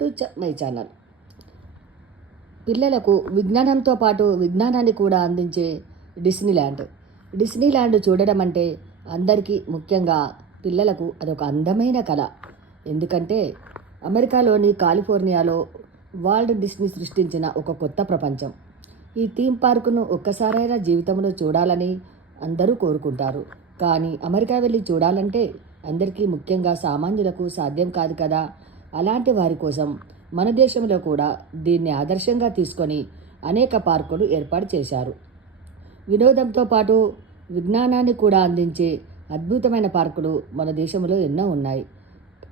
To my channel. పిల్లలకు విజ్ఞానంతో పాటు విజ్ఞానాన్ని కూడా అందించే డిస్నీల్యాండ్ డిస్నీల్యాండ్ చూడడం అంటే అందరికీ ముఖ్యంగా పిల్లలకు అదొక అందమైన కళ. ఎందుకంటే అమెరికాలోని కాలిఫోర్నియాలో వాల్డ్ డిస్నీ సృష్టించిన ఒక కొత్త ప్రపంచం. ఈ థీమ్ పార్కును ఒక్కసారైనా జీవితంలో చూడాలని అందరూ కోరుకుంటారు. కానీ అమెరికా వెళ్ళి చూడాలంటే అందరికీ ముఖ్యంగా సామాన్యులకు సాధ్యం కాదు కదా. అలాంటి వారి కోసం మన దేశంలో కూడా దీన్ని ఆదర్శంగా తీసుకొని అనేక పార్కులు ఏర్పాటు చేశారు. వినోదంతో పాటు విజ్ఞానాన్ని కూడా అందించే అద్భుతమైన పార్కులు మన దేశంలో ఎన్నో ఉన్నాయి.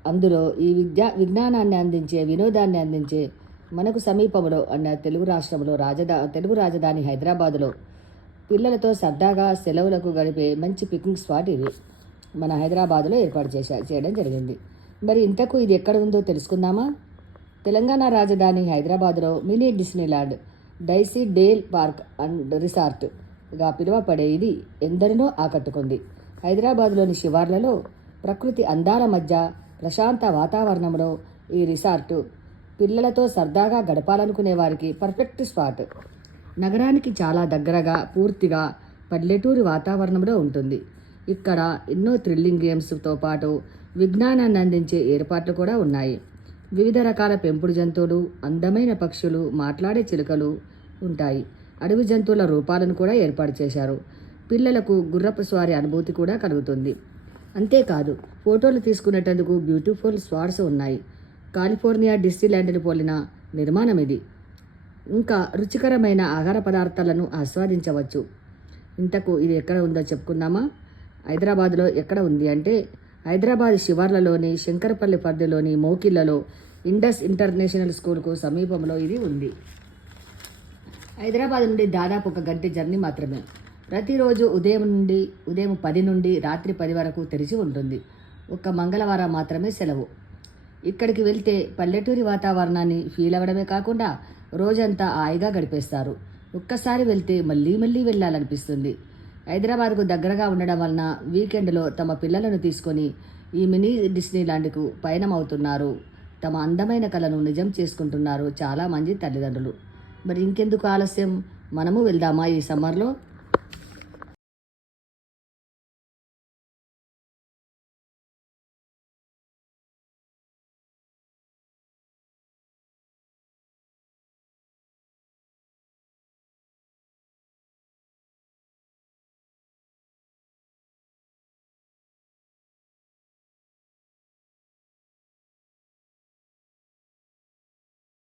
అందులో ఈ విద్యా విజ్ఞానాన్ని అందించే వినోదాన్ని అందించే మనకు సమీపంలో అన్న తెలుగు రాష్ట్రంలో రాజధా తెలుగు రాజధాని హైదరాబాదులో పిల్లలతో సరదాగా సెలవులకు గడిపే మంచి పిక్నిక్ స్పాట్ ఇది. మన హైదరాబాదులో ఏర్పాటు చేశా చేయడం జరిగింది. మరి ఇంతకు ఇది ఎక్కడ ఉందో తెలుసుకుందామా? తెలంగాణ రాజధాని హైదరాబాద్లో mini Disneyland Daisy Dale park and రిసార్ట్గా పిలువపడే ఇది ఎందరినో ఆకట్టుకుంది. హైదరాబాద్లోని శివార్లలో ప్రకృతి అందాల మధ్య ప్రశాంత వాతావరణంలో ఈ రిసార్టు పిల్లలతో సరదాగా గడపాలనుకునే వారికి పర్ఫెక్ట్ స్పాట్. నగరానికి చాలా దగ్గరగా పూర్తిగా పల్లెటూరి వాతావరణంలో ఉంటుంది. ఇక్కడ ఎన్నో థ్రిల్లింగ్ గేమ్స్తో పాటు విజ్ఞానాన్ని అందించే ఏర్పాట్లు కూడా ఉన్నాయి. వివిధ రకాల పెంపుడు జంతువులు అందమైన పక్షులు మాట్లాడే చిలుకలు ఉంటాయి. అడవి జంతువుల రూపాలను కూడా ఏర్పాటు చేశారు. పిల్లలకు గుర్రపు స్వారీ అనుభూతి కూడా కలుగుతుంది. అంతేకాదు ఫోటోలు తీసుకునేటందుకు బ్యూటిఫుల్ స్పాట్స్ ఉన్నాయి. కాలిఫోర్నియా డిస్నీల్యాండ్ని పోలిన నిర్మాణం ఇది. ఇంకా రుచికరమైన ఆహార పదార్థాలను ఆస్వాదించవచ్చు. ఇంతకు ఇది ఎక్కడ ఉందో చెప్పుకుందామా? హైదరాబాద్లో ఎక్కడ ఉంది అంటే హైదరాబాద్ శివార్లలోని శంకరపల్లి పరిధిలోని మోకిళ్ళలో ఇండస్ ఇంటర్నేషనల్ స్కూల్కు సమీపంలో ఇది ఉంది. హైదరాబాద్ నుండి దాదాపు ఒక గంట జర్నీ మాత్రమే. ప్రతిరోజు ఉదయం నుండి ఉదయం పది నుండి రాత్రి పది వరకు తెరిచి ఉంటుంది. ఒక్క మంగళవారం మాత్రమే సెలవు. ఇక్కడికి వెళ్తే పల్లెటూరి వాతావరణాన్ని ఫీల్ అవ్వడమే కాకుండా రోజంతా హాయిగా గడిపేస్తారు. ఒక్కసారి వెళ్తే మళ్ళీ మళ్ళీ వెళ్ళాలనిపిస్తుంది. హైదరాబాద్కు దగ్గరగా ఉండడం వలన వీకెండ్లో తమ పిల్లలను తీసుకొని ఈ మినీ డిస్నీ ల్యాండ్కు పయనమవుతున్నారు. తమ అందమైన కళను నిజం చేసుకుంటున్నారు చాలామంది తల్లిదండ్రులు. మరి ఇంకెందుకు ఆలస్యం? మనము వెళ్దామా ఈ సమ్మర్లో?